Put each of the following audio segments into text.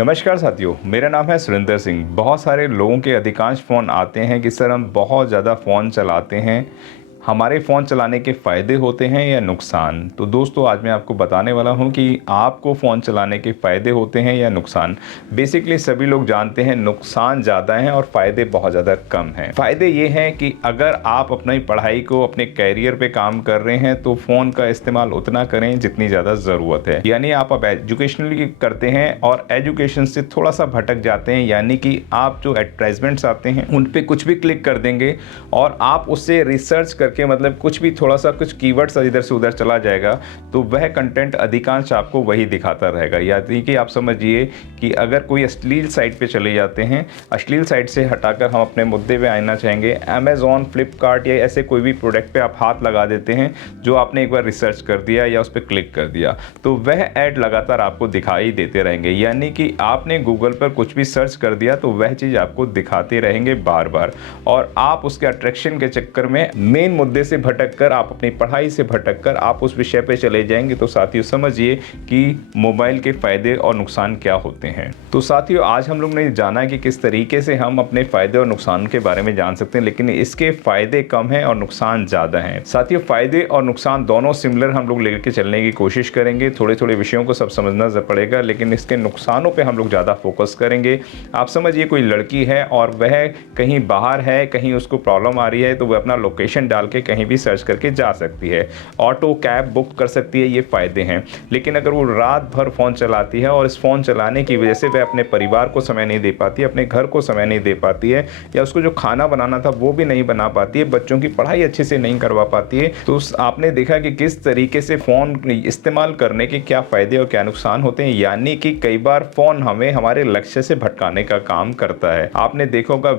नमस्कार साथियों, मेरा नाम है सुरेंद्र सिंह। बहुत सारे लोगों के अधिकांश फ़ोन आते हैं कि सर हम बहुत ज़्यादा फ़ोन चलाते हैं, हमारे फ़ोन चलाने के फ़ायदे होते हैं या नुकसान। तो दोस्तों आज मैं आपको बताने वाला हूं कि आपको फ़ोन चलाने के फ़ायदे होते हैं या नुकसान। बेसिकली सभी लोग जानते हैं नुकसान ज़्यादा हैं और फ़ायदे बहुत ज़्यादा कम हैं। फ़ायदे ये हैं कि अगर आप अपनी पढ़ाई को अपने कैरियर पे काम कर रहे हैं तो फ़ोन का इस्तेमाल उतना करें जितनी ज़्यादा ज़रूरत है। यानी आप अब एजुकेशनली करते हैं और एजुकेशन से थोड़ा सा भटक जाते हैं, यानी कि आप जो एडवर्टाइजमेंट्स आते हैं उन पर कुछ भी क्लिक कर देंगे और आप उससे रिसर्च करके मतलब कुछ भी थोड़ा सा कुछ कीवर्ड्स इधर से उधर चला जाएगा तो वह कंटेंट अधिकांश आपको वही दिखाता रहेगा। यानी कि आप समझिए कि अगर कोई अश्लील साइट पे चले जाते हैं, अश्लील साइट से हटाकर हम अपने मुद्दे पे आना चाहेंगे, अमेज़ॉन, फ्लिपकार्ट या ऐसे कोई भी प्रोडक्ट पे आप हाथ लगा देते हैं जो आपने एक बार रिसर्च कर दिया या उस पर क्लिक कर दिया तो वह ऐड लगातार आपको दिखाई देते रहेंगे। यानी कि आपने गूगल पर कुछ भी सर्च कर दिया तो वह चीज़ आपको दिखाते रहेंगे बार बार, और आप उसके अट्रैक्शन के चक्कर में मेन मुद्दे से भटककर, आप अपनी पढ़ाई से भटककर आप उस विषय पे चले जाएंगे। तो साथियों समझिए कि मोबाइल के फ़ायदे और नुकसान क्या होते हैं। तो साथियों आज हम लोग ने जाना है कि किस तरीके से हम अपने फ़ायदे और नुकसान के बारे में जान सकते हैं, लेकिन इसके फ़ायदे कम हैं और नुकसान ज़्यादा हैं। साथियों फ़ायदे और नुकसान दोनों सिमिलर हम लोग लेकर चलने की कोशिश करेंगे। थोड़े थोड़े विषयों को सब समझना पड़ेगा, लेकिन इसके नुकसानों पर हम लोग ज़्यादा फोकस करेंगे। आप समझिए कोई लड़की है और वह कहीं बाहर है, कहीं उसको प्रॉब्लम आ रही है तो वह अपना लोकेशन डाल के कहीं भी सर्च करके जा सकती है, ऑटो कैब बुक कर सकती है, ये फ़ायदे हैं। लेकिन अगर वो रात भर फ़ोन चलाती है और इस फ़ोन चलाने की वजह से वह अपने परिवार को समय नहीं दे पाती, अपने घर को समय नहीं दे पाती है, या उसको जो खाना बनाना था वो भी नहीं बना पाती है, बच्चों की पढ़ाई अच्छे से नहीं करवा पाती है, तो आपने देखा कि किस तरीके से फ़ोन इस्तेमाल करने के क्या फ़ायदे और क्या नुकसान होते हैं। यानी कि कई बार फ़ोन हमें हमारे लक्ष्य से भटकाने का काम करता है। आपने देखा होगा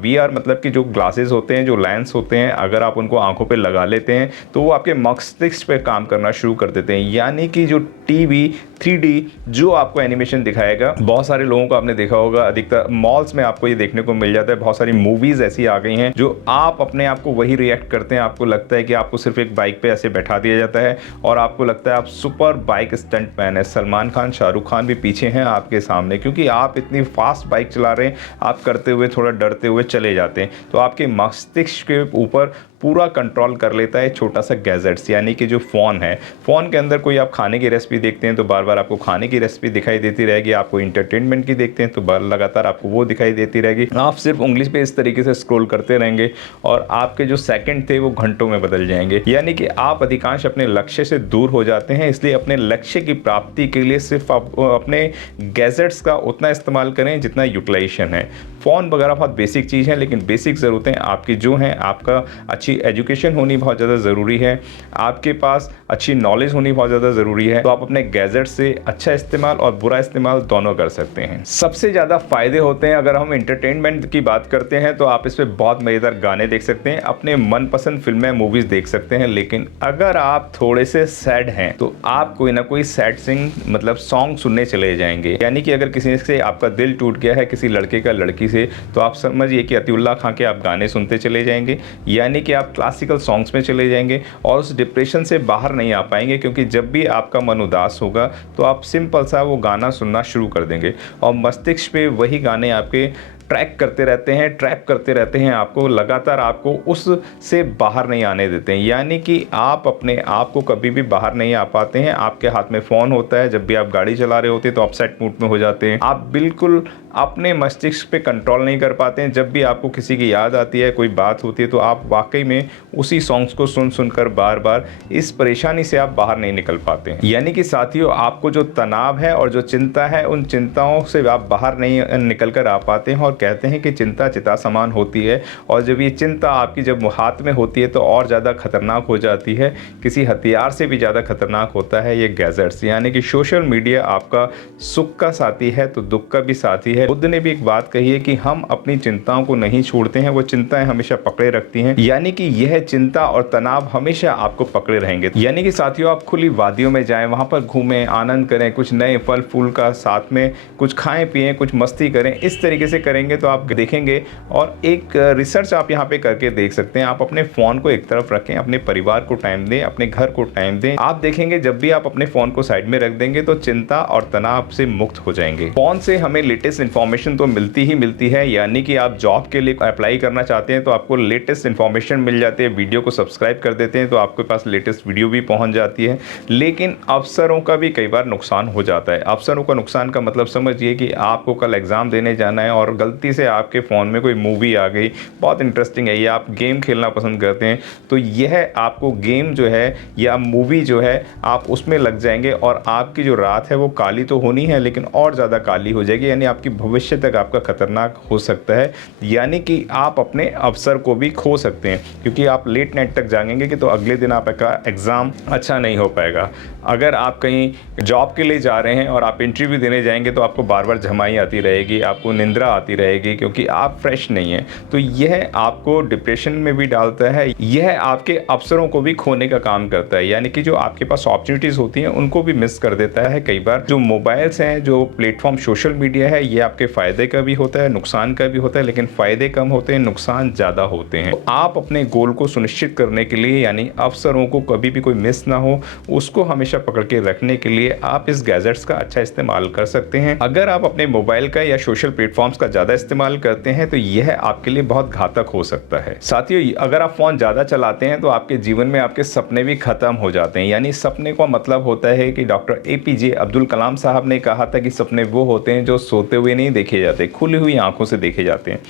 VR मतलब कि जो ग्लासेस होते हैं, जो लेंस होते हैं, अगर आप उनको आंखों पे लगा लेते हैं तो वो आपके मस्तिष्क पे काम करना शुरू कर देते हैं। यानी कि जो टीवी 3D जो आपको एनिमेशन दिखाएगा, बहुत सारे लोगों को आपने देखा होगा, अधिकतर मॉल्स में आपको ये देखने को मिल जाता है। बहुत सारी मूवीज ऐसी आ गई हैं जो आप अपने आप को वही रिएक्ट करते हैं। आपको लगता है कि आपको सिर्फ एक बाइक पे ऐसे बैठा दिया जाता है और आपको लगता है आप सुपर बाइक स्टंट मैन है। सलमान खान, शाहरुख खान भी पीछे हैं आपके सामने, क्योंकि आप इतनी फास्ट बाइक चला रहे हैं, आप करते हुए थोड़ा डरते हुए चले जाते हैं। तो आपके मस्तिष्क के ऊपर पूरा कंट्रोल कर लेता है छोटा सा गैजेट्स, यानी कि जो फ़ोन है। फ़ोन के अंदर कोई आप खाने की रेसिपी देखते हैं तो बार बार आपको खाने की रेसिपी दिखाई देती रहेगी, आपको इंटरटेनमेंट की देखते हैं तो बार लगातार आपको वो दिखाई देती रहेगी। आप सिर्फ उंगली पे इस तरीके से स्क्रॉल करते रहेंगे और आपके जो सेकंड थे वो घंटों में बदल जाएंगे। यानी कि आप अधिकांश अपने लक्ष्य से दूर हो जाते हैं। इसलिए अपने लक्ष्य की प्राप्ति के लिए सिर्फ आप अपने गैजेट्स का उतना इस्तेमाल करें जितना यूटिलाइजेशन है। फ़ोन वगैरह बहुत बेसिक चीज़ है, लेकिन बेसिक ज़रूरतें आपकी जो हैं, आपका अच्छी एजुकेशन होनी बहुत ज़्यादा ज़रूरी है, आपके पास अच्छी नॉलेज होनी बहुत ज़्यादा ज़रूरी है, तो आप अपने गैजेट से अच्छा इस्तेमाल और बुरा इस्तेमाल दोनों कर सकते हैं। सबसे ज़्यादा फ़ायदे होते हैं, अगर हम इंटरटेनमेंट की बात करते हैं तो आप इस पर बहुत मज़ेदार गाने देख सकते हैं, अपने मनपसंद फिल्में मूवीज़ देख सकते हैं। लेकिन अगर आप थोड़े से सैड हैं तो आप कोई ना कोई सैड मतलब सॉन्ग सुनने चले जाएंगे। यानी कि अगर किसी से आपका दिल टूट गया है, किसी लड़के का लड़की से, तो आप समझिए कि अतिउल्लाह खां के आप गाने सुनते चले जाएंगे, यानी कि आप क्लासिकल सॉन्ग्स में चले जाएंगे और उस डिप्रेशन से बाहर नहीं आ पाएंगे। क्योंकि जब भी आपका मन उदास होगा तो आप सिंपल सा वो गाना सुनना शुरू कर देंगे और मस्तिष्क पे वही गाने आपके ट्रैप करते रहते हैं, आपको लगातार आपको उससे बाहर नहीं आने देते हैं। यानी कि आप अपने आप को कभी भी बाहर नहीं आ पाते हैं। आपके हाथ में फ़ोन होता है, जब भी आप गाड़ी चला रहे होते हैं तो अपसेट मूड में हो जाते हैं, आप बिल्कुल अपने मस्तिष्क पे कंट्रोल नहीं कर पाते हैं। जब भी आपको किसी की याद आती है, कोई बात होती है, तो आप वाकई में उसी सॉन्ग्स को सुनकर बार बार इस परेशानी से आप बाहर नहीं निकल पाते हैं। यानी कि साथियों आपको जो तनाव है और जो चिंता है, उन चिंताओं से आप बाहर नहीं निकल कर आ पाते हैं। और कहते हैं कि चिंता चिता समान होती है, और जब ये चिंता आपकी जब हाथ में होती है तो और ज़्यादा खतरनाक हो जाती है। किसी हथियार से भी ज़्यादा खतरनाक होता है ये गैजेट्स। यानी कि सोशल मीडिया आपका सुख का साथी है तो दुख का भी साथी है। बुद्ध ने भी एक बात कही है कि हम अपनी चिंताओं को नहीं छोड़ते हैं, वो चिंताएं हमेशा पकड़े रखती हैं। यानी कि यह चिंता और तनाव हमेशा आपको पकड़े रहेंगे। यानी कि साथियों आप खुली वादियों में जाएं, वहां पर घूमें, आनंद करें, कुछ नए फल फूल का साथ में कुछ खाएं पिएं, कुछ मस्ती करें। इस तरीके से करेंगे रहेंगे तो आप देखेंगे। और एक रिसर्च आप यहाँ पे करके देख सकते हैं। आप अपने फ़ोन को एक तरफ रखें, अपने परिवार को टाइम दें, अपने घर को टाइम दें। आप देखेंगे जब भी आप अपने फ़ोन को साइड में रख देंगे तो चिंता और तनाव से मुक्त हो जाएंगे। फ़ोन से हमें लेटेस्ट इन्फॉर्मेशन तो मिलती ही मिलती है, यानी कि आप जॉब के लिए अप्लाई करना चाहते हैं तो आपको लेटेस्ट इन्फॉर्मेशन मिल जाती है। वीडियो को सब्सक्राइब कर देते हैं तो आपके पास लेटेस्ट वीडियो भी पहुंच जाती है। लेकिन अवसरों का भी कई बार नुकसान हो जाता है। अवसरों का नुकसान का मतलब समझिए कि आपको कल एग्ज़ाम देने जाना है और गलती से आपके फ़ोन में कोई मूवी आ गई, बहुत इंटरेस्टिंग है, या आप गेम खेलना पसंद करते हैं, तो यह आपको गेम जो है या मूवी जो है आप उसमें लग जाएंगे और आपकी जो रात है वो काली तो होनी है लेकिन और ज़्यादा काली हो जाएगी, यानी आपकी भविष्य तक आपका खतरनाक हो सकता है। यानी कि आप अपने अवसर को भी खो सकते हैं, क्योंकि आप लेट नाइट तक जागेंगे कि तो अगले दिन आपका एग्ज़ाम अच्छा नहीं हो पाएगा। अगर आप कहीं जॉब के लिए जा रहे हैं और आप इंटरव्यू देने जाएंगे तो आपको बार बार झमाई आती रहेगी, आपको निंद्रा आती रहेगी, क्योंकि आप फ्रेश नहीं हैं। तो यह आपको डिप्रेशन में भी डालता है, यह आपके अवसरों को भी खोने का काम करता है, यानी कि जो आपके पास अपॉर्चुनिटीज़ होती हैं उनको भी मिस कर देता है। कई बार जो मोबाइल्स हैं, जो प्लेटफॉर्म सोशल मीडिया है, ये आपके फ़ायदे का भी होता है, नुकसान का भी होता है, लेकिन फ़ायदे कम होते हैं, नुकसान ज़्यादा होते हैं। तो आप अपने गोल को सुनिश्चित करने के लिए, यानी अवसरों को कभी भी कोई मिस ना हो, उसको हमेशा पकड़ के रखने के लिए आप इस गैजेट्स का अच्छा इस्तेमाल कर सकते हैं। अगर आप अपने मोबाइल का या सोशल प्लेटफॉर्म्स का ज़्यादा इस्तेमाल करते हैं तो यह आपके लिए बहुत घातक हो सकता है। साथियों, अगर आप फ़ोन ज़्यादा चलाते हैं तो आपके जीवन में आपके सपने भी ख़त्म हो जाते हैं। यानी सपने का मतलब होता है कि डॉक्टर APJ अब्दुल कलाम साहब ने कहा था कि सपने वो होते हैं जो सोते हुए नहीं देखे जाते, खुली हुई आंखों से देखे जाते हैं।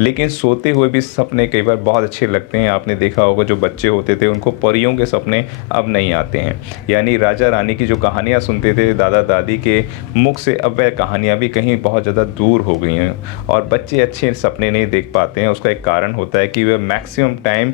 लेकिन सोते हुए भी सपने कई बार बहुत अच्छे लगते हैं। आपने देखा होगा जो बच्चे होते थे उनको परियों के सपने अब नहीं आते हैं, यानी राजा रानी की जो कहानियाँ सुनते थे दादा दादी के मुख से, अब वह कहानियाँ भी कहीं बहुत ज़्यादा दूर हो गई हैं और बच्चे अच्छे सपने नहीं देख पाते हैं। उसका एक कारण होता है कि वह मैक्सिमम टाइम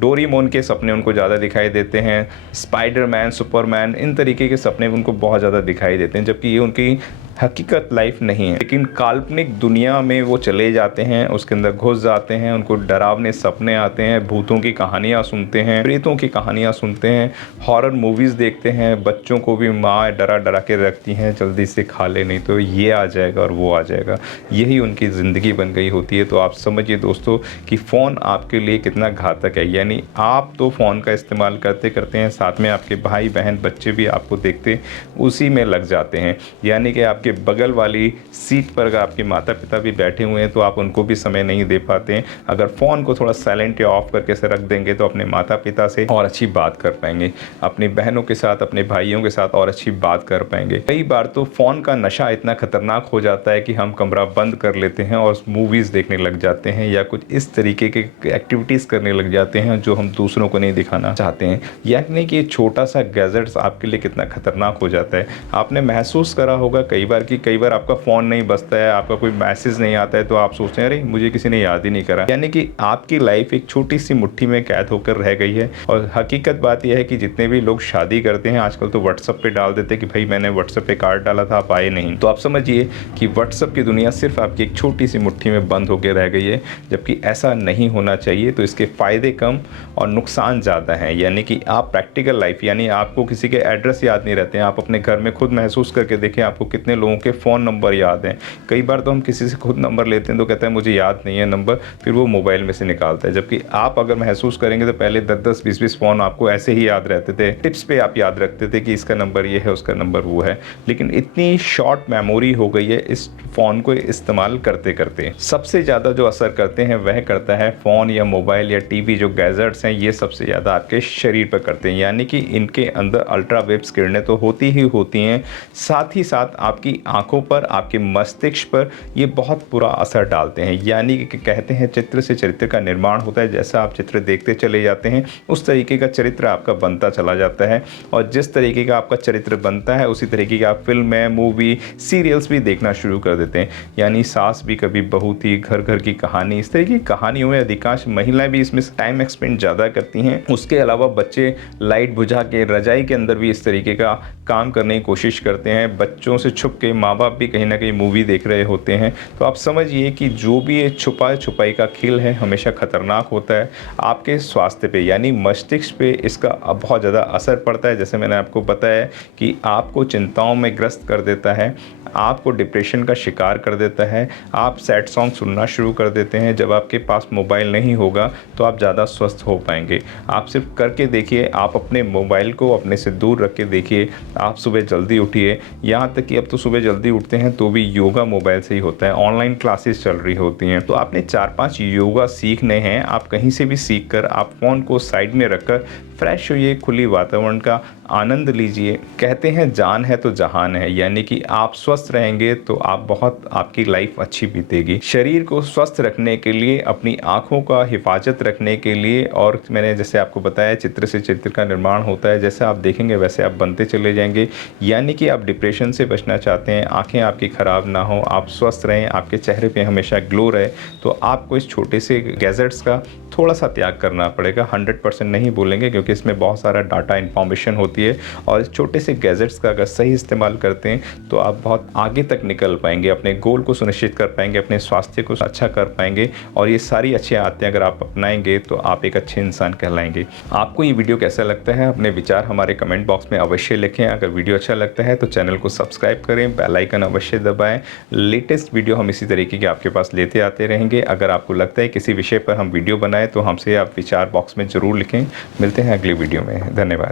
डोरेमोन के सपने उनको ज़्यादा दिखाई देते हैं, स्पाइडरमैन, सुपरमैन, इन तरीके के सपने उनको बहुत ज़्यादा दिखाई देते हैं, जबकि ये उनकी हकीकत लाइफ नहीं है। लेकिन काल्पनिक दुनिया में वो चले जाते हैं, उसके अंदर घुस जाते हैं, उनको डरावने सपने आते हैं, भूतों की कहानियाँ सुनते हैं, प्रेतों की कहानियाँ सुनते हैं, हॉरर मूवीज़ देखते हैं। बच्चों को भी माँ डरा डरा के रखती हैं, जल्दी से खा ले नहीं तो ये आ जाएगा और वो आ जाएगा। यही उनकी ज़िंदगी बन गई होती है। तो आप समझिए दोस्तों कि फ़ोन आपके लिए कितना घातक है। यानी आप तो फ़ोन का इस्तेमाल करते करते हैं, साथ में आपके भाई बहन बच्चे भी आपको देखते उसी में लग जाते हैं। यानी कि आपके बगल वाली सीट पर अगर आपके माता पिता भी बैठे हुए हैं तो आप उनको भी समय नहीं दे पाते हैं। अगर फ़ोन को थोड़ा साइलेंट या ऑफ करके से रख देंगे तो अपने माता पिता से और अच्छी बात कर पाएंगे, अपनी बहनों के साथ, अपने भाइयों के साथ और अच्छी बात कर पाएंगे। कई बार तो फ़ोन का नशा इतना खतरनाक हो जाता है कि हम कमरा बंद कर लेते हैं और मूवीज़ देखने लग जाते हैं या कुछ इस तरीके के एक्टिविटीज़ करने लग जाते हैं जो हम दूसरों को नहीं दिखाना चाहते हैं। यानी कि छोटा सा गैजेट्स आपके लिए कितना खतरनाक हो जाता है। आपने महसूस करा होगा कई बार कि कई बार आपका फ़ोन नहीं बजता है, आपका कोई मैसेज नहीं आता है तो आप सोचते हैं अरे मुझे किसी ने याद ही नहीं करा। यानी कि आपकी लाइफ एक छोटी सी मुट्ठी में कैद होकर रह गई है। और हकीकत बात यह है कि जितने भी लोग शादी करते हैं आजकल तो व्हाट्सएप पे डाल देते हैं कि भाई मैंने व्हाट्सएप पे कार्ड डाला था, आप आए नहीं। तो आप समझिए कि व्हाट्सएप की दुनिया सिर्फ आपकी एक छोटी सी मुट्ठी में बंद होकर रह गई है, जबकि ऐसा नहीं होना चाहिए। तो इसके फ़ायदे कम और नुकसान ज़्यादा हैं। यानी कि आप प्रैक्टिकल लाइफ, यानी आपको किसी के एड्रेस याद नहीं रहते हैं, आप अपने घर में खुद महसूस करके देखें आपको कितने लोगों के फ़ोन नंबर याद हैं। कई बार तो हम किसी से खुद नंबर लेते हैं तो कहता है मुझे याद नहीं है नंबर, फिर वो मोबाइल में से निकालता है। जबकि आप अगर महसूस करेंगे तो पहले 10-10, 20-20 फ़ोन आपको ऐसे ही याद रहते थे, टिप्स पे आप याद रखते थे कि इसका नंबर ये है, उसका नंबर वो है। लेकिन इतनी शॉर्ट मेमोरी हो गई है इस फ़ोन को इस्तेमाल करते करते। सबसे ज़्यादा जो असर करते हैं वह करता है फ़ोन या मोबाइल या टीवी, जो गैजेट्स हैं ये सबसे ज़्यादा आपके शरीर पर करते हैं। यानी कि इनके अंदर अल्ट्रावेव्स किरणें तो होती ही होती हैं, साथ ही साथ आपकी आंखों पर, आपके मस्तिष्क पर ये बहुत बुरा असर डालते हैं। यानी कि कहते हैं चित्र से चरित्र का निर्माण होता है। जैसा आप चित्र देखते चले जाते हैं उस तरीके का चरित्र आपका बनता चला जाता है, और जिस तरीके का आपका चरित्र बनता है उसी तरीके की आप फिल्में, मूवी, सीरियल्स भी देखना शुरू कर देते हैं। यानी सास भी कभी बहू थी, घर घर की कहानी, इस तरह की कहानियों में अधिकांश महिलाएं भी इसमें टाइम एक्सपेंड ज़्यादा करती हैं। उसके अलावा बच्चे लाइट बुझा के रजाई के अंदर भी इस तरीके का काम करने की कोशिश करते हैं, बच्चों से छुप के माँ बाप भी कहीं ना कहीं मूवी देख रहे होते हैं। तो आप समझिए कि जो भी ये छुपाई का खेल है हमेशा खतरनाक होता है। आपके स्वास्थ्य पे यानी मस्तिष्क पे इसका बहुत ज़्यादा असर पड़ता है। जैसे मैंने आपको बताया कि आपको चिंताओं में ग्रस्त कर देता है, आपको डिप्रेशन का शिकार कर देता है, आप सैड सॉन्ग सुनना शुरू कर देते हैं। जब आपके पास मोबाइल नहीं होगा तो आप ज़्यादा स्वस्थ हो पाएंगे। आप सिर्फ करके देखिए, आप अपने मोबाइल को अपने से दूर रख के देखिए, आप सुबह जल्दी उठिए। यहाँ तक कि अब तो सुबह जल्दी उठते हैं तो भी योगा मोबाइल से ही होता है, ऑनलाइन क्लासेस चल रही होती हैं। तो आपने 4-5 योगा सीखने हैं, आप कहीं से भी सीख कर आप फ़ोन को साइड में रखकर फ्रेश होइए, खुली वातावरण का आनंद लीजिए। कहते हैं जान है तो जहान है, यानी कि आप स्वस्थ रहेंगे तो आपकी लाइफ अच्छी बीतेगी। शरीर को स्वस्थ रखने के लिए, अपनी आँखों का हिफाजत रखने के लिए, और मैंने जैसे आपको बताया चित्र से चित्र का निर्माण होता है, जैसे आप देखेंगे वैसे आप बनते चले जाएंगे। यानी कि आप डिप्रेशन से बचना चाहते हैं, आँखें आपकी ख़राब ना हो, आप स्वस्थ रहें, आपके चेहरे पे हमेशा ग्लो रहे, तो आपको इस छोटे से गैजेट्स का थोड़ा सा त्याग करना पड़ेगा। 100% नहीं बोलेंगे क्योंकि इसमें बहुत सारा डाटा इन्फॉर्मेशन होती है, और इस छोटे से गैजेट्स का अगर सही इस्तेमाल करते हैं तो आप बहुत आगे तक निकल पाएंगे, अपने गोल को सुनिश्चित कर पाएंगे, अपने स्वास्थ्य को अच्छा कर पाएंगे। और ये सारी अच्छी आदतें अगर आप अपनाएंगे तो आप एक अच्छे इंसान कहलाएंगे। आपको ये वीडियो कैसा लगता है, अपने विचार हमारे कमेंट बॉक्स में अवश्य लिखें। अगर वीडियो अच्छा लगता है तो चैनल को सब्सक्राइब करें, बेल आइकन अवश्य दबाएं। लेटेस्ट वीडियो हम इसी तरीके के आपके पास लेते आते रहेंगे। अगर आपको लगता है किसी विषय पर हम वीडियो बनाएं तो हमसे आप विचार बॉक्स में ज़रूर लिखें। मिलते हैं अगले वीडियो में। धन्यवाद।